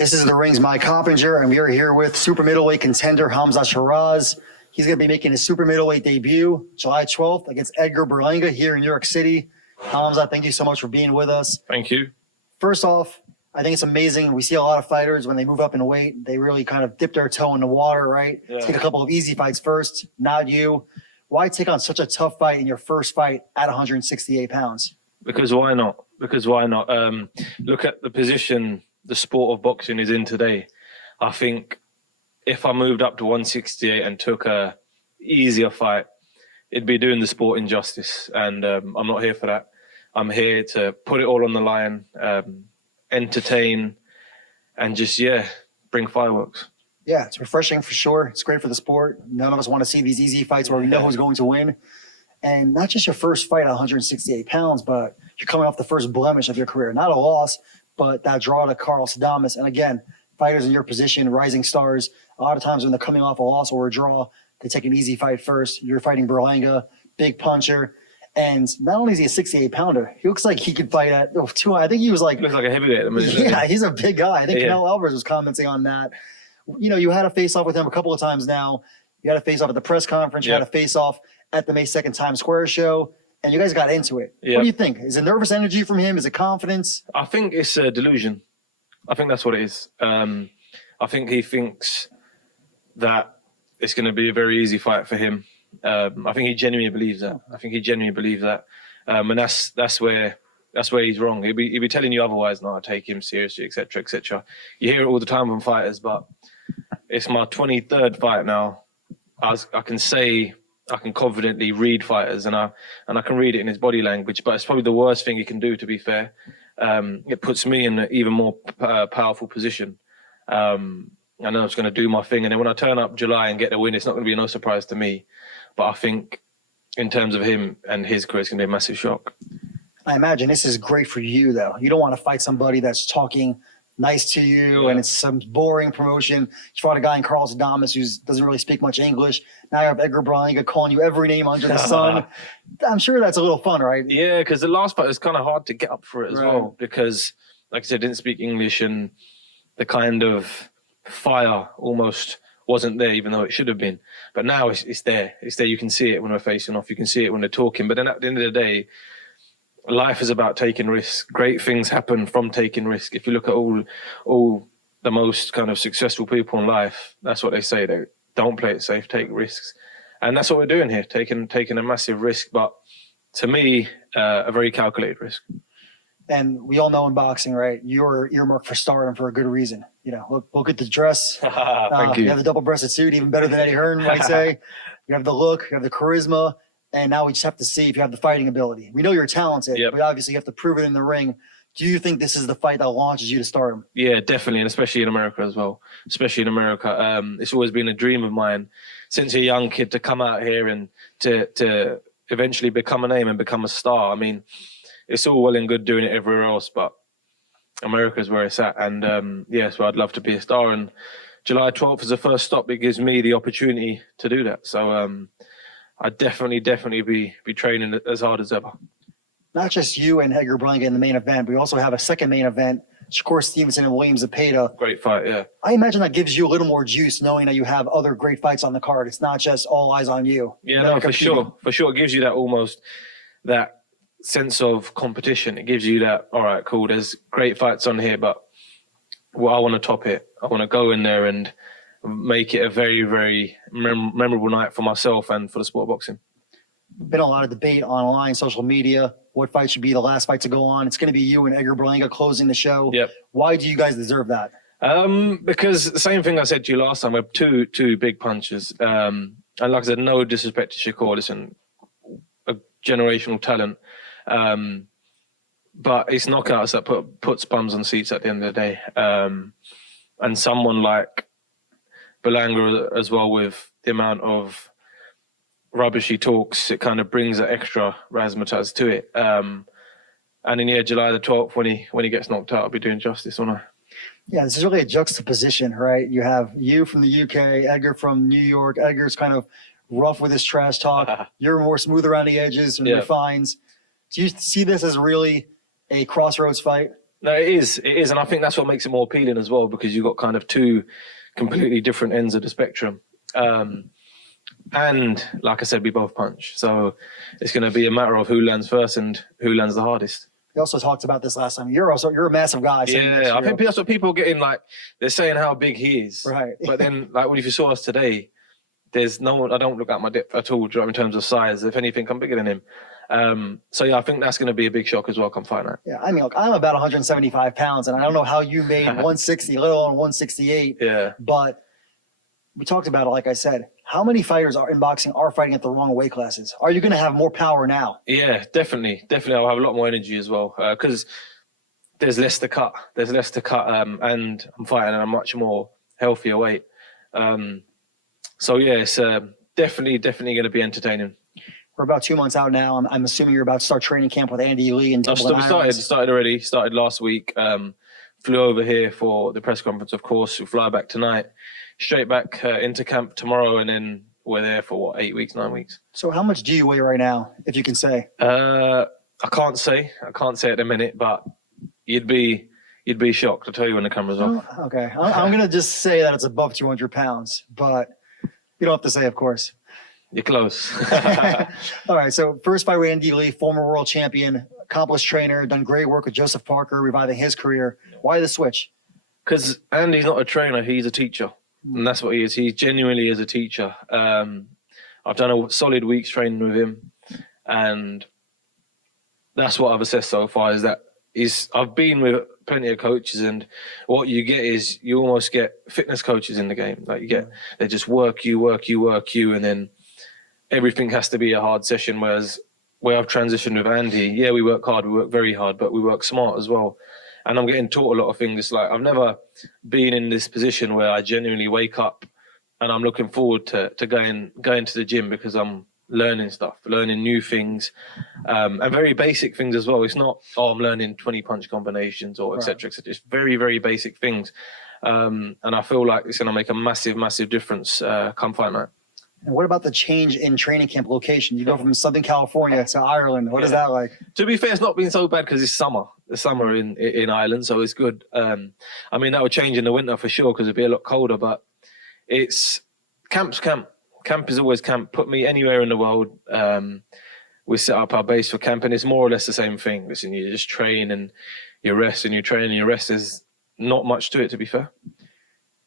This is the Rings, Mike Coppinger, and we are here with super middleweight contender Hamzah Sheeraz. He's going to be making his super middleweight debut July 12th against Edgar Berlanga here in New York City. Hamzah, thank you so much for being with us. Thank you. First off, I think it's amazing. We see a lot of fighters when they move up in weight, they really kind of dip their toe in the water, right? Yeah. Take a couple of easy fights first. Not you. Why take on such a tough fight in your first fight at 168 pounds? Because why not? Because why not? Look at the position the sport of boxing is in today. I think if I moved up to 168 and took a easier fight, it'd be doing the sport injustice. And I'm not here for that. I'm here to put it all on the line, entertain, and just, bring fireworks. Yeah, it's refreshing for sure. It's great for the sport. None of us want to see these easy fights where we know who's going to win. And not just your first fight at 168 pounds, but you're coming off the first blemish of your career. Not a loss, but that draw to Carl Sadamas. And again, fighters in your position, rising stars, a lot of times when they're coming off a loss or a draw, they take an easy fight first. You're fighting Berlanga, big puncher. And not only is he a 68-pounder, he looks like he could fight at I think he was like... Looks like a heavyweight. Yeah, he's a big guy. I think Canelo Alvarez was commenting on that. You know, you had a face-off with him a couple of times now. You had a face-off at the press conference. You had a face-off at the May 2nd Times Square show. And you guys got into it. What do you think? Is it nervous energy from him? Is it confidence? I think it's a delusion. I think that's what it is. I think he thinks that it's going to be a very easy fight for him. I think he genuinely believes that. And that's where he's wrong. He'll be telling you otherwise. No, I take him seriously, etc., etc. You hear it all the time from fighters, but it's my 23rd fight now. I can confidently read fighters, and I can read it in his body language. But it's probably the worst thing he can do, to be fair. It puts me in an even more powerful position. I know it's going to do my thing, and then when I turn up July and get the win, it's not going to be no surprise to me. But I think in terms of him and his career, it's going to be a massive shock. I imagine this is great for you, though. You don't want to fight somebody that's talking nice to you and it's some boring promotion. You fought a guy in Carl Sadamas who doesn't really speak much English. Now you have Edgar Berlanga calling you every name under the sun. I'm sure that's a little fun, right? Yeah, because the last fight was kind of hard to get up for it as well because, like I said, I didn't speak English and the kind of fire almost wasn't there, even though it should have been. But now it's there. It's there. You can see it when we're facing off. You can see it when they're talking. But then at the end of the day, life is about taking risks. Great things happen from taking risk. If you look at all the most kind of successful people in life, that's what they say. They don't play it safe, take risks. And that's what we're doing here, taking a massive risk. But to me, a very calculated risk. And we all know in boxing, right, you're earmarked for stardom for a good reason. You know, look at the dress. Thank you. You have the double-breasted suit, even better than Eddie Hearn might say. You have the look, you have the charisma. And now we just have to see if you have the fighting ability. We know you're talented, but obviously you have to prove it in the ring. Do you think this is the fight that launches you to stardom? Yeah, definitely, and especially in America as well. Especially in America. It's always been a dream of mine since a young kid to come out here and to eventually become a name and become a star. I mean, it's all well and good doing it everywhere else, but America is where it's at. And so I'd love to be a star. And July 12th is the first stop. It gives me the opportunity to do that. So I'd definitely be training as hard as ever. Not just you and Edgar Berlanga in the main event, but we also have a second main event, Shakur Stevenson and William Zepeda. Great fight, yeah. I imagine that gives you a little more juice knowing that you have other great fights on the card. It's not just all eyes on you. Yeah, no, for sure. For sure. It gives you that sense of competition. It gives you that, all right, cool, there's great fights on here, but I want to top it. I want to go in there and make it a very, very memorable night for myself and for the sport of boxing. Been a lot of debate online, social media. What fight should be the last fight to go on? It's going to be you and Edgar Berlanga closing the show. Yep. Why do you guys deserve that? Because the same thing I said to you last time. We're two big punches. And like I said, no disrespect to Shakur. Listen, a generational talent. But it's knockouts that puts bums on seats at the end of the day. And someone like Berlanga as well, with the amount of rubbish he talks, it kind of brings that extra razzmatazz to it. And in July the 12th, when he gets knocked out, I'll be doing justice, won't I? Yeah, this is really a juxtaposition, right? You have you from the UK, Edgar from New York. Edgar's kind of rough with his trash talk. You're more smooth around the edges and refines. Do you see this as really a crossroads fight? No, it is, and I think that's what makes it more appealing as well, because you've got kind of two completely different ends of the spectrum. And like I said, we both punch, so it's going to be a matter of who lands first and who lands the hardest. We also talked about this last time. You're a massive guy. Yeah, I think that's what people are getting, like, they're saying how big he is. Right. But then, like, if you saw us today, there's no one, I don't look at my depth at all, in terms of size. If anything, I'm bigger than him. So yeah, I think that's going to be a big shock as well come fight night. Yeah, I mean, look, I'm about 175 pounds, and I don't know how you made 160, let alone 168. Yeah. But we talked about it, like I said. How many fighters in boxing are fighting at the wrong weight classes? Are you going to have more power now? Yeah, definitely. I'll have a lot more energy as well, because there's less to cut. And I'm fighting at a much more healthier weight. So yeah, it's definitely going to be entertaining. We're about 2 months out now. I'm assuming you're about to start training camp with Andy Lee and Dublin. We started already. Started last week. Flew over here for the press conference, of course. We fly back tonight. Straight back into camp tomorrow, and then we're there for 8 weeks, 9 weeks. So how much do you weigh right now, if you can say? I can't say at the minute, but you'd be shocked. I'll tell you when the camera's off. Oh, okay, I'm gonna just say that it's above 200 pounds, but you don't have to say, of course. You're close. All right. So first fight with Andy Lee, former world champion, accomplished trainer, done great work with Joseph Parker, reviving his career. Why the switch? Because Andy's not a trainer; he's a teacher. And that's what he is. He genuinely is a teacher. I've done a solid week's training with him, and that's what I've assessed so far. Is that I've been with plenty of coaches, and what you get is you almost get fitness coaches in the game. Like they just work you, and then everything has to be a hard session. Whereas where I've transitioned with Andy, yeah, we work hard, we work very hard, but we work smart as well. And I'm getting taught a lot of things. Like I've never been in this position where I genuinely wake up and I'm looking forward to going to the gym, because I'm learning stuff, learning new things, and very basic things as well. It's not, I'm learning 20 punch combinations or et cetera, et cetera. It's very, very basic things. And I feel like it's going to make a massive, massive difference come fight night. And what about the change in training camp location? You go from Southern California to Ireland. What is that like? To be fair, it's not been so bad because it's summer. It's summer in Ireland, so it's good. I mean, that will change in the winter for sure because it'll be a lot colder, but it's camp's camp. Camp is always camp. Put me anywhere in the world. We set up our base for camp, and it's more or less the same thing. Listen, you just train and you rest, and you train and you rest. There's not much to it, to be fair.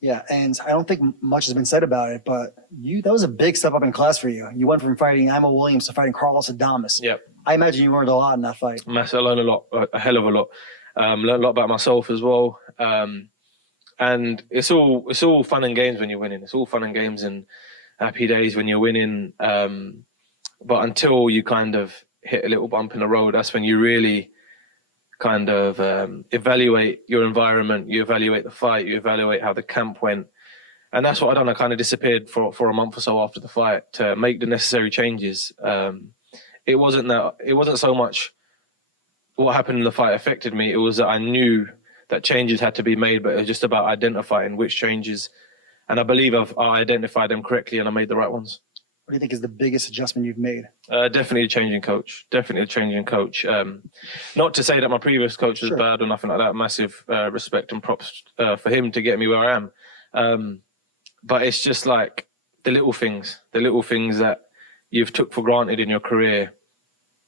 Yeah, and I don't think much has been said about it, but that was a big step up in class for you. You went from fighting Emma Williams to fighting Carlos Adames. Yep. I imagine you learned a lot in that fight. I learned a lot, a hell of a lot. Learned a lot about myself as well. And it's all fun and games when you're winning. It's all fun and games and happy days when you're winning. But until you kind of hit a little bump in the road, that's when you really kind of evaluate your environment, you evaluate the fight, you evaluate how the camp went. And that's what I done. I kind of disappeared for a month or so after the fight to make the necessary changes. It wasn't so much what happened in the fight affected me. It was that I knew that changes had to be made, but it was just about identifying which changes. And I believe I identified them correctly and I made the right ones. What do you think is the biggest adjustment you've made? Definitely a changing coach. Not to say that my previous coach was bad or nothing like that. Massive respect and props for him to get me where I am. But it's just like the little things that you've took for granted in your career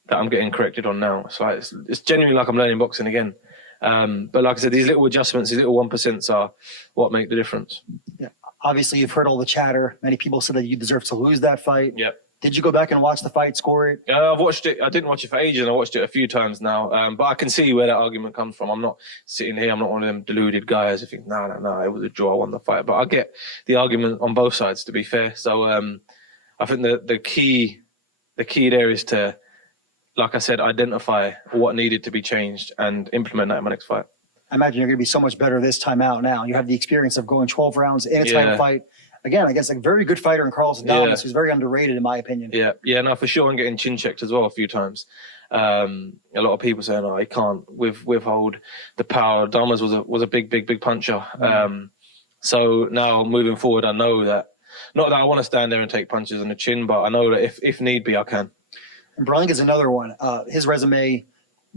that I'm getting corrected on now. So it's genuinely like I'm learning boxing again. But like I said, these little adjustments, these little 1% are what make the difference. Yeah. Obviously, you've heard all the chatter. Many people said that you deserve to lose that fight. Yep. Did you go back and watch the fight, score it? I've watched it. I didn't watch it for ages, and I watched it a few times now. But I can see where that argument comes from. I'm not sitting here. I'm not one of them deluded guys who think, no, it was a draw. I won the fight. But I get the argument on both sides, to be fair. So I think the key there is to, like I said, identify what needed to be changed and implement that in my next fight. I imagine you're going to be so much better this time out now. You have the experience of going 12 rounds in a title fight. Again, I guess a very good fighter in Carlos Adames, who's very underrated in my opinion. Yeah, no, for sure. I'm getting chin checked as well a few times. A lot of people saying, "Oh, he can't withhold the power." Adames was a big puncher. So now moving forward, I know that not that I want to stand there and take punches on the chin, but I know that if need be, I can. And Berlanga is another one. His resume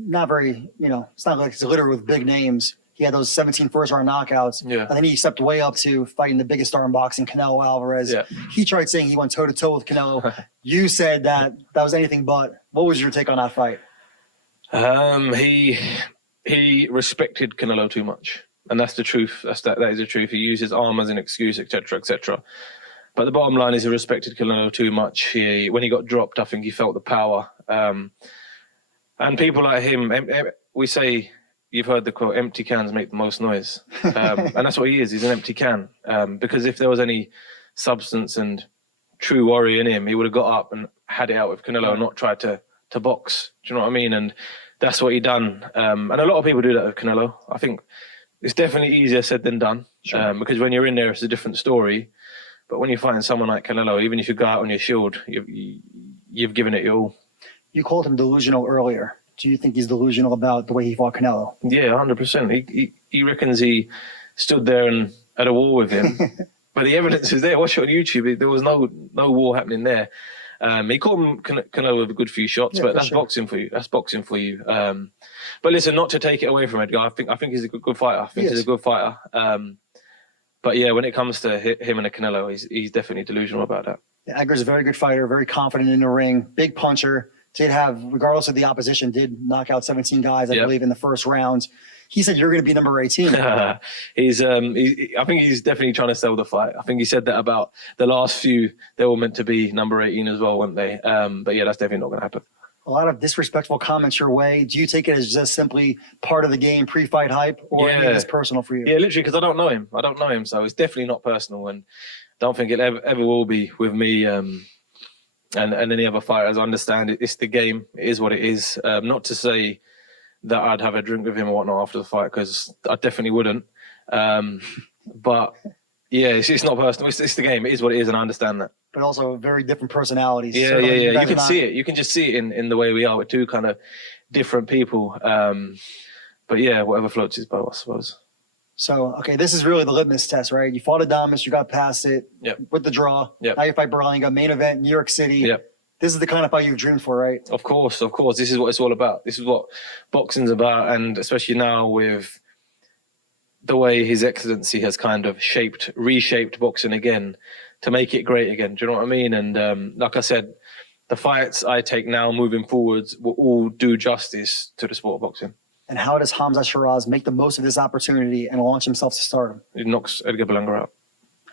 not very, it's not like it's littered with big names. He had those 17 first-round knockouts. Yeah. And then he stepped way up to fighting the biggest star in boxing, Canelo Alvarez. Yeah. He tried saying he went toe-to-toe with Canelo. You said that was anything but. What was your take on that fight? He respected Canelo too much. And that's the truth. That is the truth. He used his arm as an excuse, etc., etc. But the bottom line is he respected Canelo too much. When he got dropped, I think he felt the power. And people like him, we say, you've heard the quote, empty cans make the most noise. And that's what he is. He's an empty can. Because if there was any substance and true warrior in him, he would have got up and had it out with Canelo and not tried to box. Do you know what I mean? And that's what he done. And a lot of people do that with Canelo. I think it's definitely easier said than done. Sure. Because when you're in there, it's a different story. But when you're fighting someone like Canelo, even if you go out on your shield, you've given it your all. You called him delusional earlier. Do you think he's delusional about the way he fought Canelo? Yeah, 100%. He reckons he stood there and had a war with him. But the evidence is there. Watch it on YouTube. There was no war happening there. He caught him Canelo with a good few shots, but that's boxing for you. That's boxing for you. But listen, not to take it away from Edgar, I think he's a good fighter. I think he's a good fighter. But yeah, when it comes to him and a Canelo, he's definitely delusional about that. Yeah, Edgar's a very good fighter, very confident in the ring, big puncher. Did have, regardless of the opposition, did knock out 17 guys, I believe, in the first round. He said you're going to be number 18. I think he's definitely trying to sell the fight. I think he said that about the last few. They were meant to be number 18 as well, weren't they? But yeah, that's definitely not going to happen. A lot of disrespectful comments your way. Do you take it as just simply part of the game, pre-fight hype, or anything that's personal for you? Yeah, literally, because I don't know him. So it's definitely not personal, and I don't think it ever will be with me and any other fighters. I understand it's the game. It is what it is. Not to say that I'd have a drink with him or whatnot after the fight, because I definitely wouldn't. But yeah, it's not personal. It's the game. It is what it is, and I understand that. But also very different personalities. Yeah. You can see it. You can just see it in the way we are. We're two kind of different people. But yeah, whatever floats his boat, I suppose. So, okay, this is really the litmus test, right? You fought Adames, you got past it with the draw. Yep. Now you fight Berlanga, main event, New York City. Yep. This is the kind of fight you've dreamed for, right? Of course. This is what it's all about. This is what boxing's about, and especially now with the way His Excellency has kind of reshaped boxing again to make it great again. Do you know what I mean? And like I said, the fights I take now moving forwards will all do justice to the sport of boxing. And how does Hamzah Sheeraz make the most of this opportunity and launch himself to stardom? It knocks Edgar Berlanga out.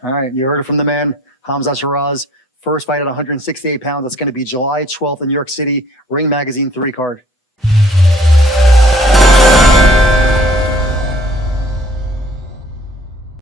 All right, you heard it from the man, Hamzah Sheeraz. First fight at 168 pounds. That's going to be July 12th in New York City. Ring Magazine 3 card.